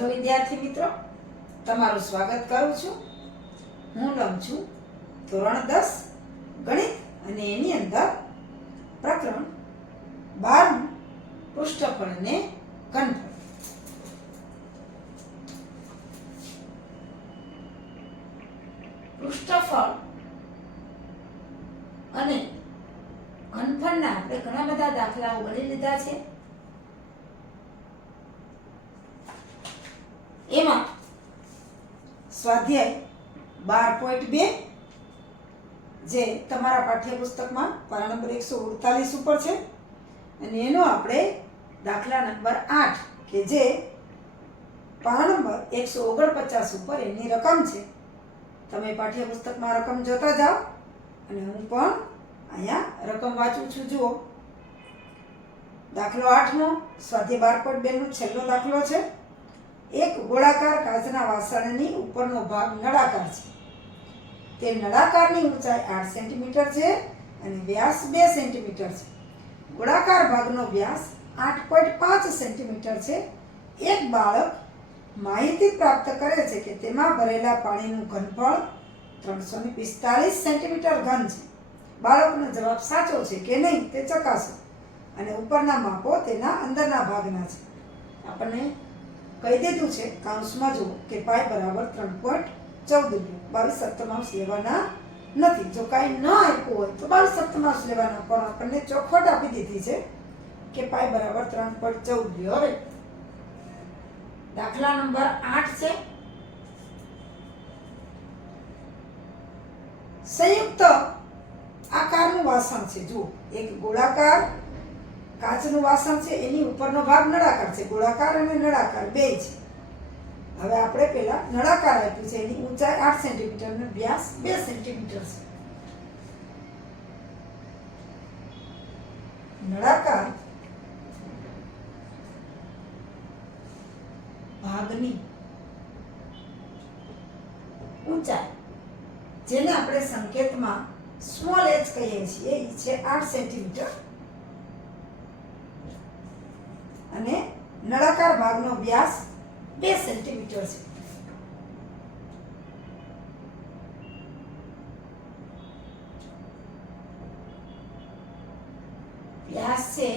બધો વિદ્યાર્થી મિત્રો તમારું સ્વાગત કરું છું। હું લમ છું ધોરણ 10 ગણિત અને એની અંદર પ્રકરણ 12 પૃષ્ઠફળ ને ઘનફળ। પૃષ્ઠફળ અને ઘનફળના આપણે ઘણા બધા દાખલાઓ ગણી લીધા છે। એમાં સ્વાધ્યાય 12.2 જે તમારા પાઠ્યપુસ્તકમાં પાના નંબર 148 ઉપર છે અને એનો આપણે દાખલા નંબર 8 કે જે પાના નંબર 149 ઉપર એની રકમ છે। તમે પાઠ્યપુસ્તકમાં રકમ જોતા જાઓ અને હું પણ અહીંયા રકમ વાંચું છું। જુઓ, દાખલો 8મો સ્વાધ્યાય 12.2 નો છેલ્લો દાખલો છે। એક ગોળાકાર કાચના વાસણની ઉપરનો ભાગ નળાકાર છે। તે નળાકારની ઊંચાઈ 8 સેન્ટીમીટર છે અને વ્યાસ 2 સેન્ટીમીટર છે। ગોળાકાર ભાગનો વ્યાસ 8.5 સેન્ટીમીટર છે। એક બાળક માહિતી પ્રાપ્ત કરે છે કે તેમાં ભરેલા પાણીનું ઘનફળ 345 સેન્ટીમીટર ઘન છે। બાળકનો જવાબ સાચો છે કે નહીં તે ચકાસો અને ઉપરના માપો તેના અંદરના ભાગના છે। આપણને કહી દીધું છે કાઉન્સમાં જુઓ કે પાઈ બરાબર 3.14 22 લેવાના નથી। જો કાંઈ ન આપ્યું હોય તો 22 લેવાના, પણ આપણને ચોખવટ આપી દીધી છે કે પાઈ બરાબર 3.14। હવે દાખલા નંબર 8 છે। સંયુક્ત આકારનું વાસણ છે। જુઓ, એક ગોળાકાર કાચનું વાસણ છે, એની ઉપરનો ભાગ નળાકાર છે। ગોળાકાર અને નળાકાર બે છે। હવે આપણે પહેલા નળાકાર આપ્યું છે, એની ઊંચાઈ 8 સેન્ટીમીટર અને વ્યાસ 2 સેન્ટીમીટર છે। નળાકાર ભાગની ઊંચાઈ જેને આપણે સંકેતમાં સ્મોલ h કહીએ છીએ એ છે 8 સેન્ટીમીટર અને નળાકાર ભાગનો વ્યાસ 2 સેન્ટીમીટર છે। વ્યાસ છે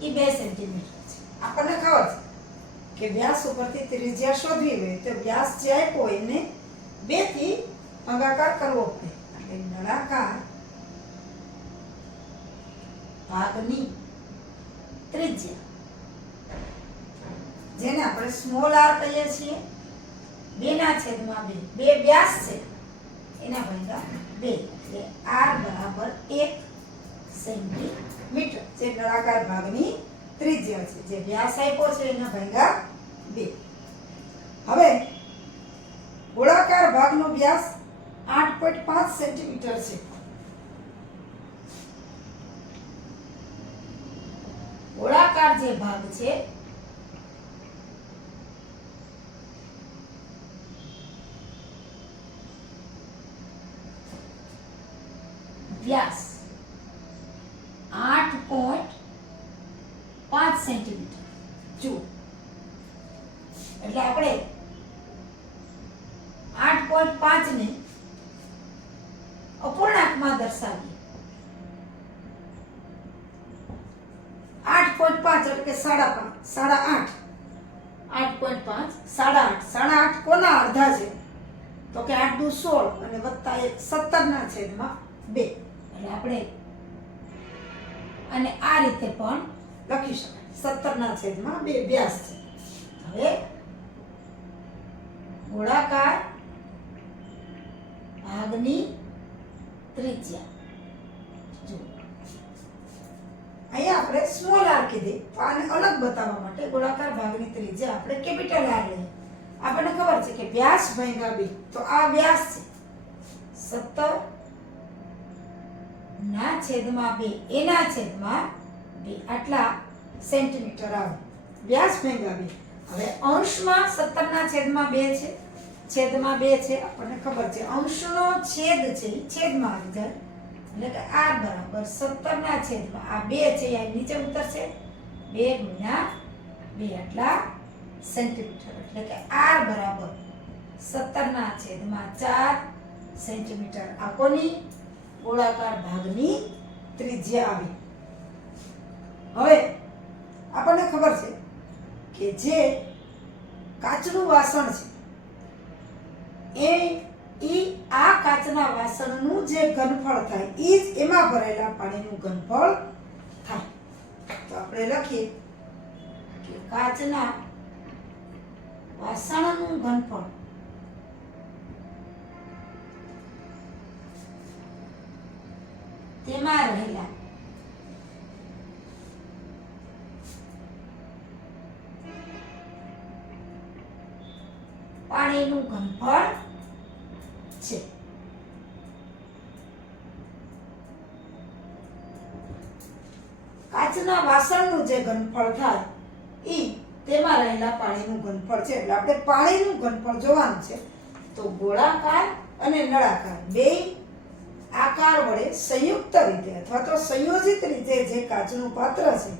એ 2 સેન્ટીમીટર છે। આપણને ખબર છે કે વ્યાસ ઉપરથી ત્રિજ્યા શોધવી હોય તો વ્યાસ જે આપ્યો એને 2 થી ભાગાકાર કરવો પડે। એટલે નળાકાર ભાગની ત્રિજ્યા જેને આપણે સ્મોલ r કહીએ છીએ 2/2 બે વ્યાસ છે એના ભાગ્યા 2 એટલે r બરાબર 1 સેન્ટીમીટર જે નળાકાર ભાગની ત્રિજ્યા છે। જે વ્યાસ આપ્યો છે એના ભાગ્યા 2। હવે ગોળાકાર ભાગનો વ્યાસ 8.5 સેન્ટીમીટર છે। ગોળાકાર જે ભાગ છે વ્યાસ 8.5 સેન્ટીમીટર। જુઓ, એટલે આપણે 8.5 ને અપૂર્ણાંકમાં દર્શાવીએ। 8.5 એટલે કે 8.5 8.5 8.5 કોના અડધા છે તો કે 8 દુ 16 અને વત્તા 1 17/2 એટલે આપણે અને આ રીતે પણ લખી શકાય 17/2 વ્યાસ છે। હવે ગોળાકાર ભાગની ત્રિજ્યા જો અહીંયા આપણે સ્મોલ r કીધી તો આને અલગ બતાવવા માટે ગોળાકાર ભાગની ત્રિજ્યા આપણે કેપિટલ R લઈએ। આપણને ખબર છે કે વ્યાસ ભાગ્યા 2 તો આ વ્યાસ છે 17/2 એના છેદમાં 2 આટલા સેન્ટીમીટર આવે વ્યાસ ભાગ્યા 2। હવે અંશમાં 17/2 છે, છેદમાં 2 છે। આપણને ખબર છે અંશનો છેદ છે એ છેદમાં આવી જાય એટલે કે r બરાબર 17/2 આ 2 છે એ નીચે ઉતરશે 2 × 2 એટલા સેન્ટીમીટર, એટલે કે r બરાબર 17/4 સેન્ટીમીટર. આ કોની ગોળાકાર ભાગની ત્રિજ્યા આવી. હવે આપણને ખબર છે કે જે કાચનું વાસણ છે આ કાચના વાસણનું જે ઘનફળ થાય એ જ એમાં ભરેલા પાણીનું ઘનફળ થાય. તો આપણે લખીએ કે કાચના વાસણનું ઘનફળ તેમાં રહેલા પાણીનું ઘનફળ છે. કાચના વાસણનું જે ઘનફળ થાય ઈ તેમાં રહેલા પાણીનું ઘનફળ છે. એટલે આપણે પાણીનું ઘનફળ જોવાનું છે. તો ગોળાકાર અને નળાકાર બે આકાર વડે સંયુક્ત રીતે અથવા તો સંયોજિત રીતે જે કાચનું પાત્ર છે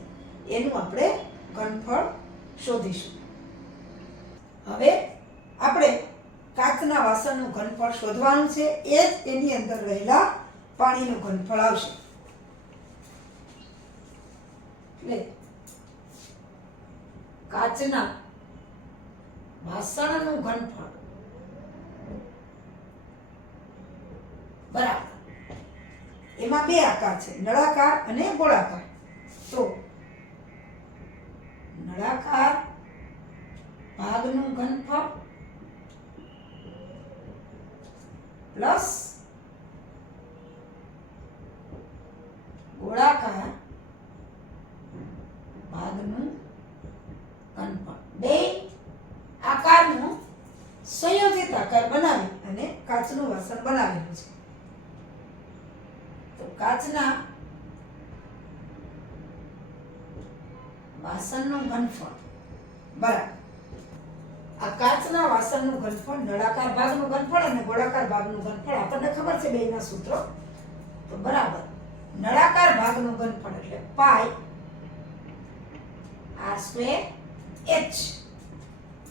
એનું આપણે ઘનફળ શોધીશું. હવે આપણે કાચના વાસણનું ઘનફળ શોધવાનું છે. એ જ એની અંદર રહેલા પાણીનું ઘનફળ આવશે. એટલે કાચના વાસણનું ઘનફળ બરાબર, એમાં બે આકાર છે, નળાકાર અને ગોળાકાર. તો નળાકાર ભાગનું ઘનફળ પ્લસ ગોળાકાર ભાગનું ઘનફળ બે આકારનો સંયોજિત આકાર બનાવી અને કાચનું વાસણ બનાવેલું છે. તો કાચના વાસણનું ઘનફળ બરાબર આ કાચના વાસણનું ઘનફળ, નળાકાર ભાગનું ઘનફળ અને ગોળાકાર ભાગનું ઘનફળ આપણને ખબર છે બેયના સૂત્રો. તો બરાબર નળાકાર ભાગનું ઘનફળ એટલે પાઈ r²h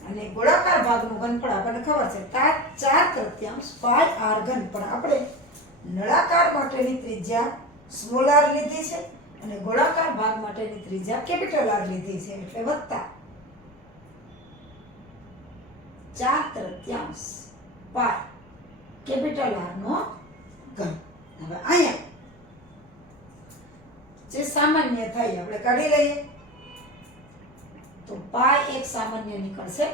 અને ગોળાકાર ભાગનું ઘનફળ આપણને ખબર છે 4/3 પાઈ r ઘન. પણ આપણે નળાકાર માટેની ત્રિજ્યા સ્મોલ r લીધી છે અને ગોળાકાર ભાગ માટેની ત્રિજ્યા કેપિટલ R લીધી છે, એટલે વત્તા 4/3 પાઈ કેપિટલ R નો ઘન. હવે અહીંયા જે સામાન્ય થાય આપણે કાઢી લઈએ. તો પાઈ એક સામાન્ય નીકળશે,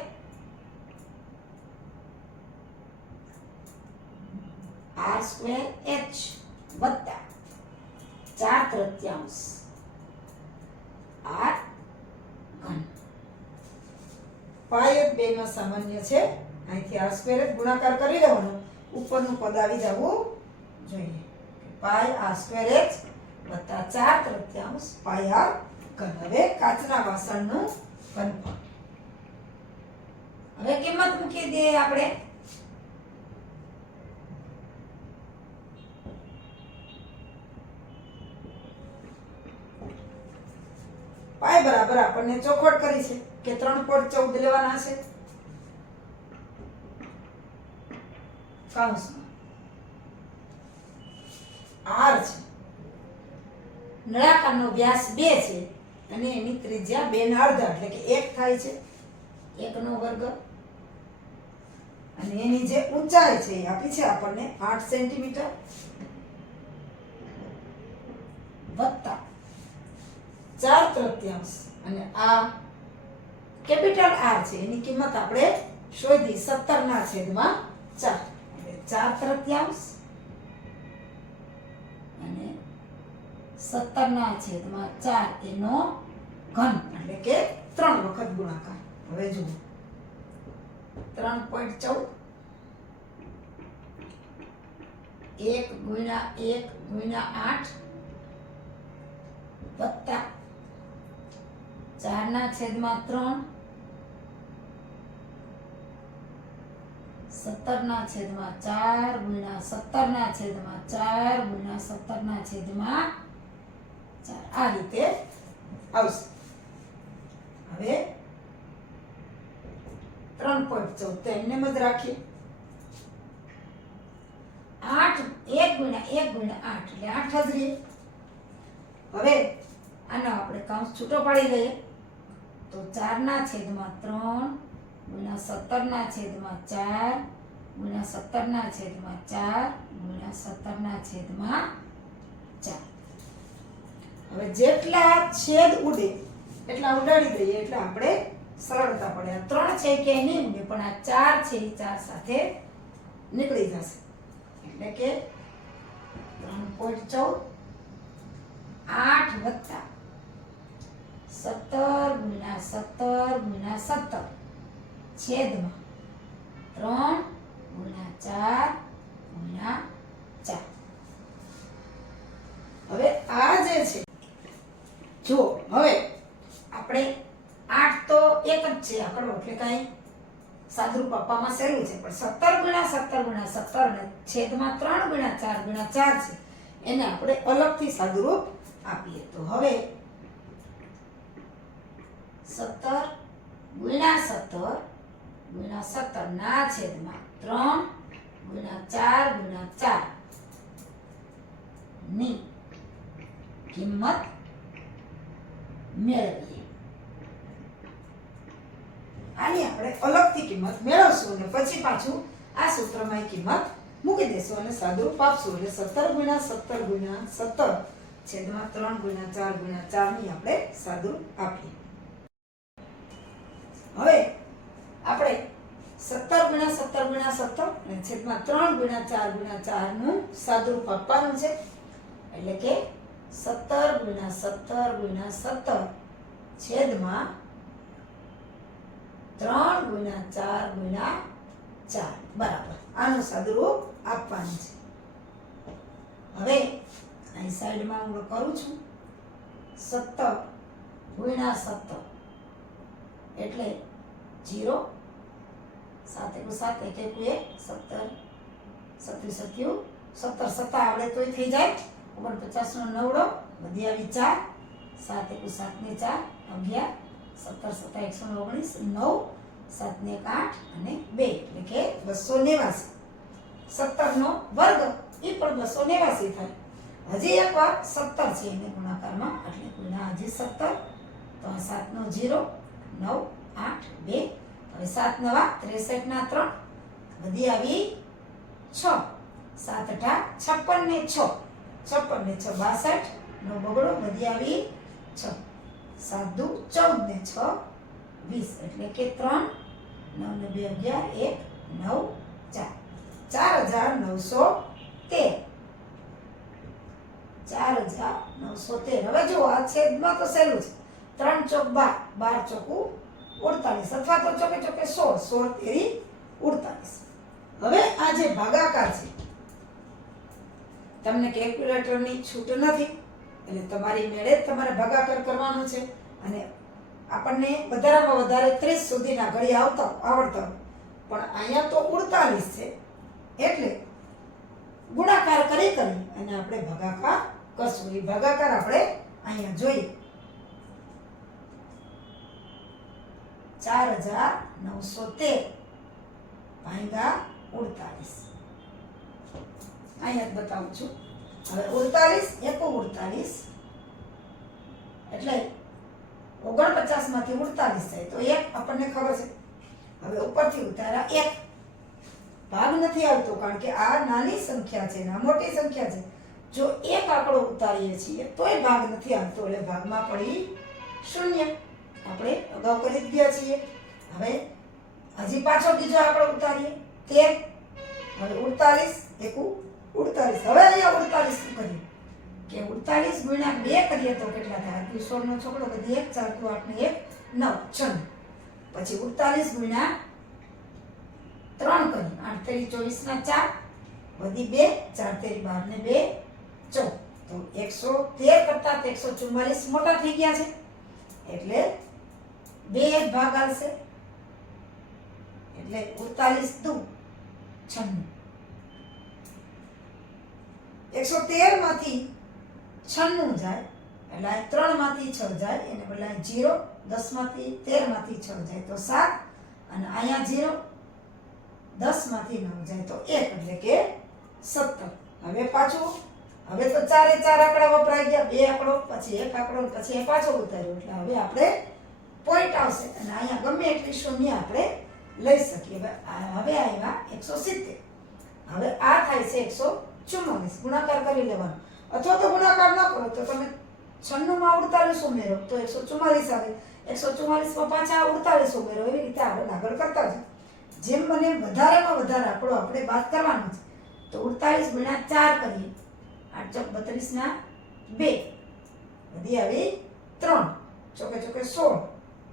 r²h વત્તા 4/3 r ઘન. પાઈ એક બેમાં સામાન્ય છે, અહીંથી r² જ ગુણાકાર કરી લેવાનો, ઉપરનું પદ આવી જવું જોઈએ. પાઈ r²h વત્તા 4/3 પાઈ r ઘન. હવે કાચના વાસણનું ઘનફળ. હવે કિંમત મૂકી દઈએ આપણે. પાઈ બરાબર આપણને ચોખવટ કરી છે કે 3.14 લેવાના છે કૌંસમાં. r છે, નળાકારનો વ્યાસ 2 છે અને એની ત્રિજ્યા 2.5 એટલે કે 1 થાય છે, 1 નો વર્ગ. અને એની જે ઊંચાઈ છે એ આપી છે આપણને 8 સેન્ટીમીટર વત્તા 4/3 અને આ કેપિટલ R છે એની કિંમત આપણે શોધી 17/4 એટલે 4/3 અને 17/4 એનો ઘન એટલે કે 3 વખત ગુણાકાર. હવે જુઓ 3.14 1 × 1 × 8 વત્તા 4/3 17/4 × 17/4 × 17/4 આ રીતે આવશે. હવે 3.14 તો એમને જ રાખીએ. 8 1 ગુણ્યા 1 ગુણ્યા 8 એટલે 8 જ રહે. હવે આનો આપણે કૌંસ છૂટો પાડી લઈએ તો 4/3 ગુણ્યા 17/4 ગુણ્યા 17/4 ગુણ્યા 17/4. હવે જેટલા છેદ ઉડે એટલા ઉડાડી દઈએ એટલે આપણે સરળતા પડે. આ 3 છે કે નહીં ઉડે પણ આ 4 છે એ 4 સાથે નીકળી જશે એટલે કે 3.14 8 વત્તા 17 ગુણ્યા 17 ગુણ્યા 17 છેદમાં 3 ગુણ્યા 4 ગુણ્યા 4. હવે આ જે છે જો હવે આપણે 8 તો એક જ છે આંકડો એટલે કાંઈ સાદુરૂપ આપવામાં સહેલું છે પણ 17 ગુણ્યા 17 ગુણ્યા 17 ને છેદમાં 3 ગુણ્યા 4 ગુણ્યા 4 છે એને આપણે અલગથી સાદુરૂપ આપીએ તો હવે 17 ગુણ્યા 17 ગુણ્યા 17 ના છેદમાં 3 ગુણ્યા 4 ગુણ્યા 4 ની કિંમત મેળવીએ. આની આપણે અલગથી કિંમત મેળવશું અને પછી પાછું આ સૂત્રમાં કિંમત મૂકી દેશું અને સાદુરૂપ આપશું એટલે 17 ગુણ્યા 17 ગુણ્યા 17 છેદમાં 3 ગુણ્યા 4 ગુણ્યા 4 ની આપણે સાદુરૂપ આપીએ. હવે આપણે 17 ગુણ્યા 17 ગુણ્યા 17 અને છેદમાં 3 ગુણ્યા 4 ગુણ્યા 4 નું સાદુરૂપ આપવાનું છે એટલે કે 17 ગુણ્યા 17 ગુણ્યા 17 છેદમાં 3 ગુણ્યા 4 ગુણ્યા 4 બરાબર આનું સાદુરૂપ આપવાનું છે. હવે અહીં સાઈડમાં હું કરું છું 17 ગુણ્યા 17 એટલે 0 7 1 7 1 1 17 27 17 7 આવડે તોય થઈ જાય 49 નો 9 બધી આવી 4 7 1 7 ને 4 11 17 7 119 9 7 ને 8 અને 2 એટલે કે 289 17 નો વર્ગ એ પણ 289 થાય. હજી એકવાર 17 છે એને ગુણાકારમાં એટલે ગુણ્યા હજી 17 તો આ 7 નો 0 9 8 2 હવે 7 નવા 63 ના 3 બધી આવી 6 7 8 56 ને 6 56 ને 6 62 નો બગડો બધી આવી 6 7 દુ 14 ને 6 20 એટલે કે 3 9 ને 2 11 1 9 4 4913 4913. હવે જો આ છેદમાં તો સહેલું છે 3 ચોક 12 12 ચોકું 48 અથવા તો ચોકે ચોકે 16 16 તેરી 48. હવે આ જે ભાગાકાર છે તમને કેલ્ક્યુલેટરની છૂટ નથી એટલે તમારી મેળે જ તમારે ભાગાકાર કરવાનો છે અને આપણને વધારેમાં વધારે 30 સુધીના ઘડી આવડતા પણ અહીંયા તો 48 છે એટલે ગુણાકાર કરી અને આપણે ભાગાકાર કરશું. એ ભાગાકાર આપણે અહીંયા જોઈએ 4913 ભાગ્યા 48 અહીંયા જ બતાવું છું. હવે 48 1 48 એટલે 49 માંથી 48 થાય તો 1 આપણને ખબર છે. હવે ઉપરથી ઉતાર્યા 1 ભાગ નથી આવતો કારણ કે આ નાની સંખ્યા છે ને આ મોટી સંખ્યા છે. જો એક આંકડો ઉતારીએ છીએ તોય ભાગ નથી આવતો એટલે ભાગમાં પડી 0. આપણે અગાઉ કરી જ ગયા છીએ. હવે હજી પાછો બીજો આંકડો ઉતારીએ 13. હવે 48 1 48. હવે અહીંયા 48 શું કરીએ કે 48 ગુણ્યા 2 કરીએ તો કેટલા થાય? 16 નો છોકરો બધી 1 4 2 8 ને 1 9 6. પછી 48 ગુણ્યા 3 કરી 8 તેરી 24 ના 4 બધી 2 4 તેરી 12 ને 2 14. તો 113 કરતા 144 મોટા થઈ ગયા છે એટલે 2 એક ભાગ આવશે એટલે 48 દુ 96. 113 માંથી 96 જાય એટલે 3 માંથી 6 જાય એને બદલે 0 10 માંથી 13 માંથી 6 જાય તો 7 અને અહીંયા 0, 10 માંથી 9 જાય તો 1 એટલે કે 17. હવે પાછું, હવે તો ચારે ચાર આંકડા વપરાઈ ગયા, બે આંકડો પછી એક આંકડો પછી એ પાછો ઉતાર્યો એટલે હવે આપણે પોઈન્ટ આવશે અને અહીંયા ગમે એટલી શૂન્ય આપણે લઈ શકીએ. હવે આવ્યા 170. હવે આ થાય છે 144. ગુણાકાર કરી લેવાનો, અથવા તો ગુણાકાર ન કરો તો તમે 96 માં 48 ઉમેરો તો 144 આવે, 144 માં પાછા 48 ઉમેરો, એવી રીતે આગળ કરતા જાઓ. જેમ બને વધારેમાં વધારે આંકડો આપણે બાદ કરવાનો છે. તો 48 ગુણ્યા 4 કરીએ, 8 ચોક 32 ના 2, વધી આવી 3, ચોકે ચોકે 16,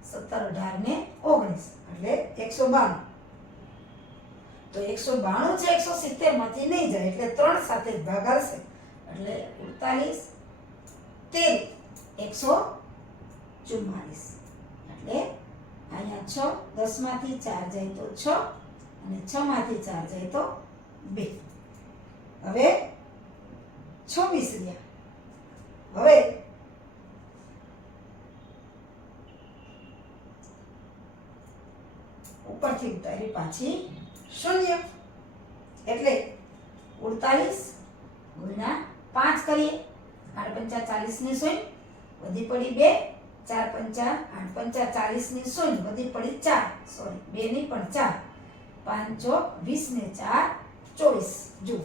17, 18 ને 19 એટલે 192. તો 192 છે 170 માંથી નહીં જાય એટલે 3 સાથે જ ભાગ આવશે એટલે 48, 13, 144. એટલે અહીંયા 6, 10 માંથી 4 જાય તો 6 અને 6 માંથી 4 જાય તો 2. હવે 26 રહ્યા. હવે ઉપરથી ઉતારી પાછી 0 એટલે 48 ગુણ્યા 5 કરીએ, 8 પંચા 40 ની 0 વધી પડી 2, 4 પંચા 8 પંચા 40 ની 0 વધી પડી 4, સોરી 2 ની પણ 4, 5 ચોક 20 ને 4 24. જુઓ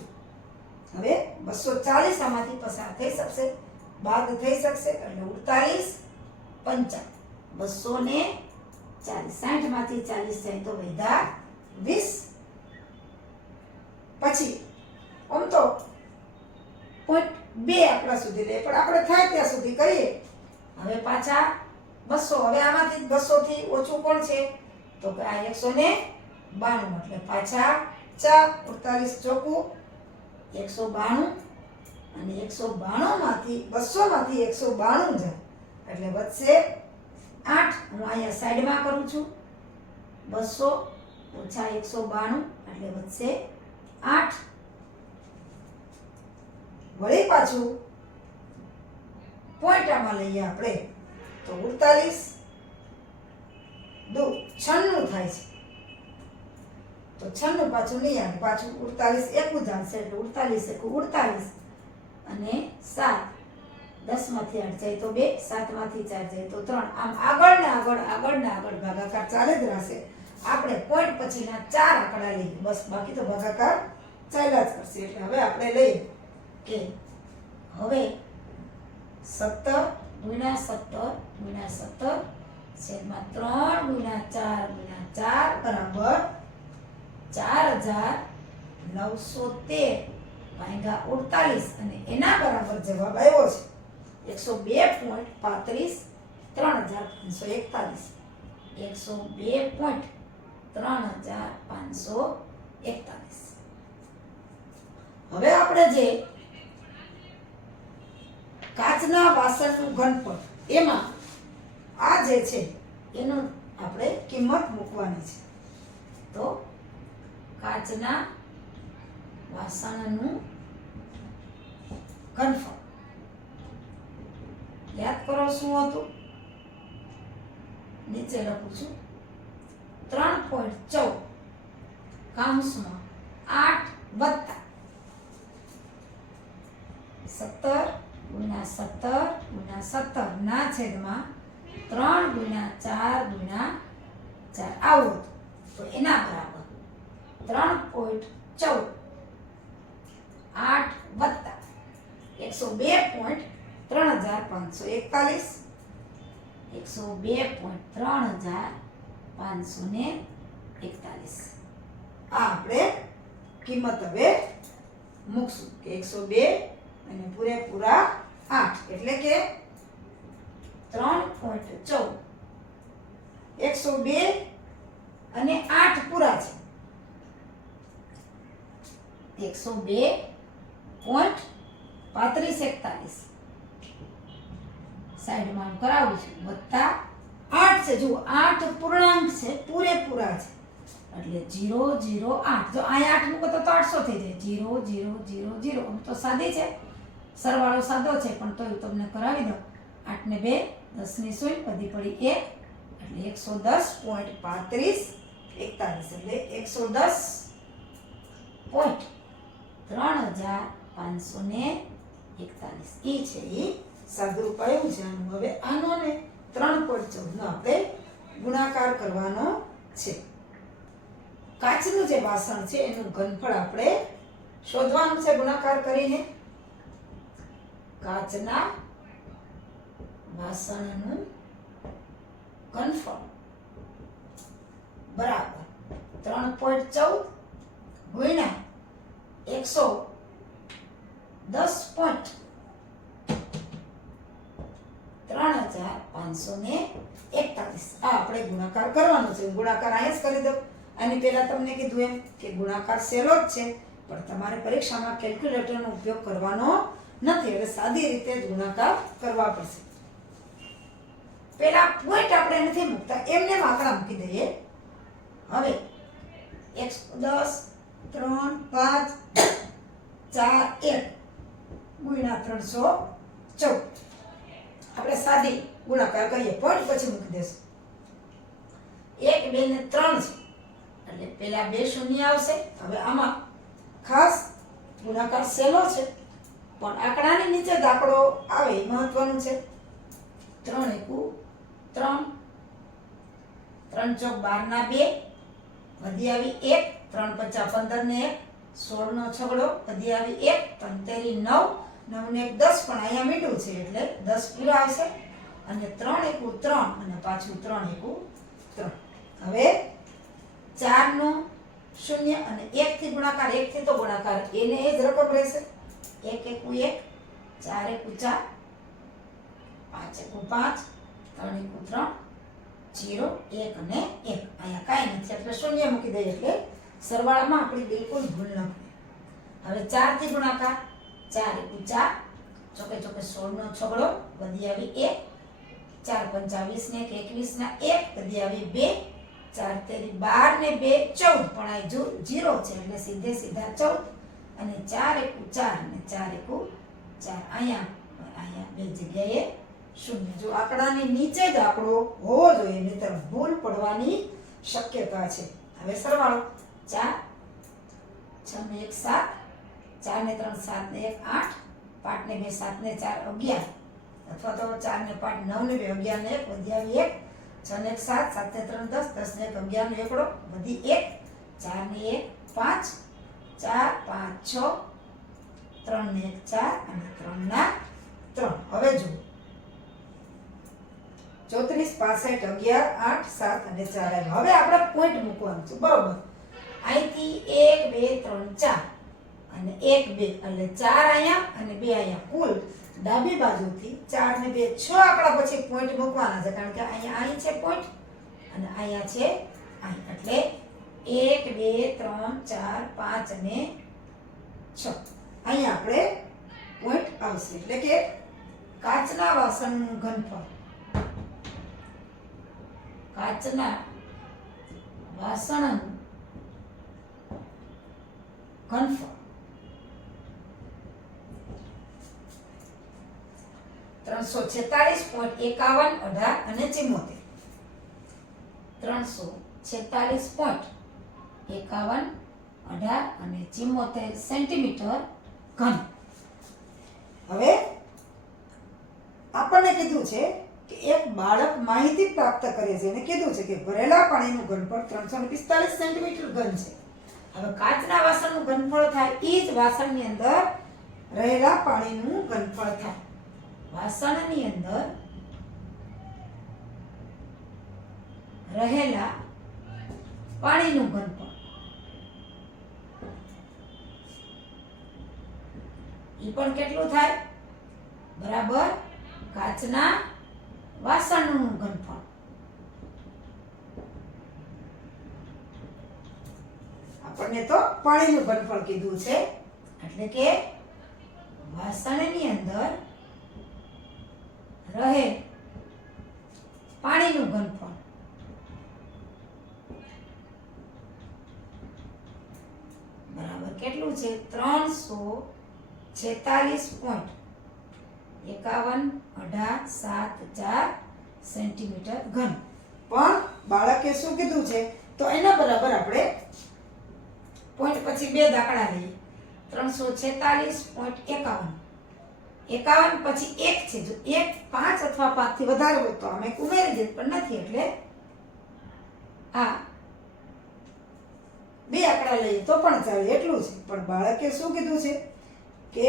હવે 240 આમાંથી પસાર થઈ શકશે, બાદ થઈ શકશે એટલે 48, 50, 240, 60 માંથી 40 જાય તો વધ્યા 20. પછી આમ તો પોઈન્ટ 2 આંકડા સુધી લે પણ આપણે થાય ત્યાં સુધી કરીએ. હવે પાછા 200, હવે આમાંથી 200 થી ઓછું કોણ છે તો કે આ 192 એટલે પાછા 4, 48 ચોકું 192 અને 192 માંથી 200 માંથી 192 જાય એટલે વધશે 8. હું અહીંયા સાઈડમાં કરું છું, 200 ઓછા 192 એટલે વધશે 8. વળી પાછું પોઈન્ટ આમાં લઈએ આપણે તો 48 દુ 96 થાય છે તો 96 પાછું નહીં આવે, પાછું 48 એકું જ આવશે એટલે 48 એકું 48 અને 7, 10 માંથી 8 જાય તો 2, 7 માંથી 4 જાય તો 3. આમ આગળ ને આગળ ભાગાકાર ચાલે જ રહેશે. આપણે પોઈન્ટ પછીના 4 આંકડા લઈએ બસ, બાકી તો ભાગાકાર ચાલ્યા જ કરશે. એટલે હવે આપણે લઈએ કે હવે 17 ગુણ્યા 17 ગુણ્યા 17 છેદમાં 3 ગુણ્યા 4 ગુણ્યા 4 બરાબર 4913 ભાગ્યા 48 અને એના બરાબર જવાબ આવ્યો છે 102.35 3541. 102.3541. હવે આપણે જે કાચના વાસણનું ઘનફળ એમાં આ જે છે એનું આપણે કિંમત મૂકવાની છે. તો કાચના વાસણનું ઘનફળ યાદ કરો શું હતું, નીચે લખું છું 3.14 કૌંસમાં 8 વત્તા 17 ગુણ્યા 17 ગુણ્યા 17 ના છેદમાં 3 ગુણ્યા 4 ગુણ્યા 4 આવું હતું. તો એના બરાબર 3.14 8 વત્તા 102.3541. 102.3541. આ આપણે કિંમત હવે મૂકશું કે 102 અને પૂરેપૂરા 8 એટલે કે 3.14. 102 અને 8 પૂરા છે 102.3541. સાઈડમાં હું કરાવું છું વત્તા 8 છે. જુઓ 8 પૂર્ણાંક છે, પૂરેપૂરા છે એટલે 008. જો અહીંયા 8 મૂકો તો 800 થઈ જાય. 0000 આમ તો સાદી છે, સરવાળો સાદો છે પણ તો હું તમને કરાવી દઉં. 8 ને 2 10 ની 0 વધી પડી 1 એટલે 110.35 41 એટલે 110.3541 ઈ છે ઈ સાદુરૂપ આવ્યું છે આનું. હવે આનો ને 3.14 નો આપણે ગુણાકાર કરવાનો છે. કાચનું જે વાસણ છે એનું ઘનફળ આપણે શોધવાનું છે ગુણાકાર કરીને. કાચના વાસણનું ઘનફળ બરાબર 3.14 ગુણ્યા 110.3541 આ આપણે ગુણાકાર કરવાનો છે. ગુણાકાર અહીંયા જ કરી દો. આની પહેલા તમને કીધું એમ કે ગુણાકાર સહેલો જ છે, પણ તમારે પરીક્ષામાં કેલ્ક્યુલેટરનો ઉપયોગ કરવાનો નથી, એટલે સાદી રીતે જ ગુણાકાર કરવા પડશે. પેલા પોઈન્ટ આપણે નથી મૂકતા, એમને આંકડા મૂકી દઈએ. હવે 110 3 5 4 1 ગુણ્યા 314 આપણે સાદી ગુણાકાર કરીએ. પોઈન્ટ પછી મૂકી દેશું. 1 2 ને 3 છે એટલે પેલા બે શૂન્ય આવશે. હવે આમાં ખાસ ગુણાકાર સહેલો છે, પણ આંકડાની નીચે દાખલો આવે એ મહત્વનું છે. 3 એકુ 3 3 ચોક 12 ના 2 વધી આવી 1 3 પચા 15 ને 1 16 નો છગડો વધી આવી 1 3 તેરી 9 9 ને 1 10 પણ અહીંયા મીંડું છે એટલે 10 પૂરા આવશે. અને 3 એકુ 3 અને પાછું 3 એકુ 3. હવે 4 નો શૂન્ય અને 1 થી ગુણાકાર, 1 થી તો ગુણાકાર એને એ જ રકમ રહેશે. 1 એકુ 1 4 એકુ 4 5 એકુ 5 3 એકુ 3 0 1 અને 1 અહીંયા કાંઈ નથી એટલે શૂન્ય મૂકી દઈએ એટલે સરવાળામાં આપણી બિલકુલ ભૂલ ન પડે. હવે 4 થી ગુણાકાર 4 એકુ 4 ચોકે ચોકે 16 નો છગડો વધી આવી 1 4 પંચા 20 ને 21 ના 1 વધી આવી 2 4 તેરી 12 ને 2 14 પણ આ 0 છે એટલે સીધે સીધા 14 અને 4 એકુ 4 અને 4 એકુ 4 અહીંયા બે જગ્યાએ શૂન્ય. જો આંકડાની નીચે જ આંકડો હોવો જોઈએ, નહીંતર ભૂલ પડવાની શક્યતા છે. હવે સરવાળો 4 6 ને 1 7 4 ને 3 7 ને 1 8 5 ને 2 7 ને 4 11 અથવા તો 4 ને 5 9 ને 2 11 ને 1 વધી આવી 1 6 ને 1 7 7 ને 3 10 10 ને 1 11 નો એકડો વધી 1 4 ને 1 5 4 5 6 3 ને 1 4 અને 3 ના 3. હવે જુઓ 34 65 11 8 7 અને 4 આવ્યા. હવે આપણે પોઈન્ટ મૂકવાનું છે બરોબર. અહીંથી 1 2 3 4 અને 1 2 એટલે 4 અહીંયા અને 2 અહીંયા. કુલ ડાબી બાજુથી 4 ને 2 6 આંકડા પછી પોઈન્ટ મૂકવાના છે, કારણ કે અહીંયા અહીં છે પોઈન્ટ અને અહીંયા છે અહીં. એટલે 1 2 3 4 5 અને 6 અહીંયા આપણે પોઈન્ટ આવશે. એટલે કે કાચના વાસણનું ઘનફળ, કાચના વાસણનું ઘનફળ 346.51 18 અને 74. 346.51 18 અને 74 સેન્ટીમીટર ઘન. હવે આપણને કીધું છે કે એક બાળક માહિતી પ્રાપ્ત કરે છે અને કીધું છે કે ભરેલા પાણીનું ઘનફળ 345 સેન્ટીમીટર ઘન છે. હવે કાચના વાસણનું ઘનફળ થાય એ જ વાસણની અંદર રહેલા પાણીનું ઘનફળ થાય. વાસણની અંદર રહેલા પાણીનું ઘનફળ ઈ પણ કેટલું થાય? બરાબર કાચના વાસણનું ઘનફળ. આપણને તો પાણીનું ઘનફળ કીધું છે, એટલે કે વાસણની અંદર રહે પાણીનું ઘનફળ બરાબર કેટલું છે? 346.51 સેન્ટીમીટર ઘન. પણ બાળકે શું કીધું છે તો એના બરાબર આપણે પોઈન્ટ પછી બે દાખલા લઈએ. 346.51 51 પછી 1 છે. જો 1 5 અથવા 5 થી વધારે હોય તો અમે ઉમેરી દઈએ, પણ નથી એટલે આ બે આંકડા લઈએ તો પણ ચાલે એટલું છે. પણ બાળકે શું કીધું છે કે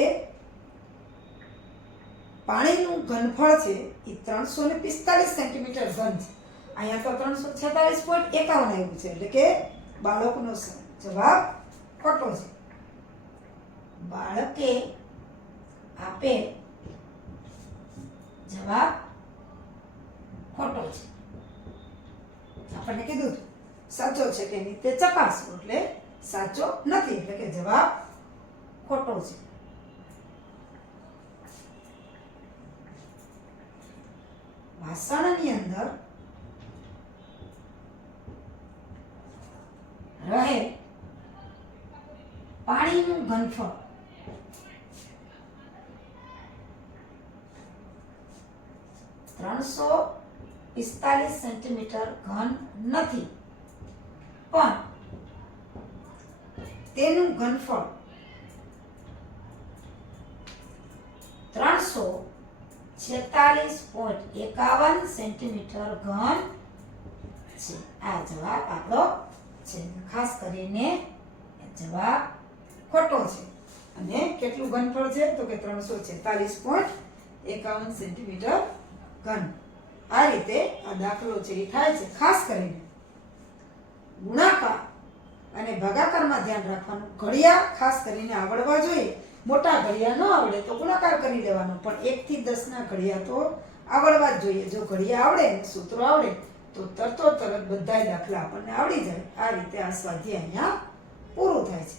પાણીનું ઘનફળ છે એ 345 સેન્ટીમીટર ઘન છે. અહીંયા તો 346.51 આવ્યું છે, એટલે કે બાળકનો જવાબ ખોટો છે. બાળકે આપેલ જવાબ ખોટો છે. આપણને કીધું હતું સાચો છે કે નહીં તે ચકાસવું, એટલે સાચો નથી, એટલે કે જવાબ ખોટો છે. વાસણની અંદર રહે પાણીનું ઘનફળ 345 સેન્ટીમીટર ઘન નથી, પણ તેનું ઘનફળ 346.51 સેન્ટીમીટર ઘન છે. આ જવાબ આપણો છે. ખાસ કરીને જવાબ ખોટો છે. અને કેટલું ઘનફળ છે તો કે 346.51 સેન્ટીમીટર ઘન. આ રીતે આ દાખલો છે એ થાય છે. ખાસ કરીને ગુણાકાર અને ભાગાકારમાં ધ્યાન રાખવાનું. ઘડિયા ખાસ કરીને આવડવા જોઈએ. મોટા ઘડિયા ન આવડે તો ગુણાકાર કરી લેવાનો, પણ 1 થી 10 ના ઘડિયા તો આવડવા જ જોઈએ. જો ઘડિયા આવડે, સૂત્રો આવડે તો તરત બધા દાખલા આપણને આવડી જાય. આ રીતે આ સ્વાધ્યાય અહીંયા પૂરું થાય છે.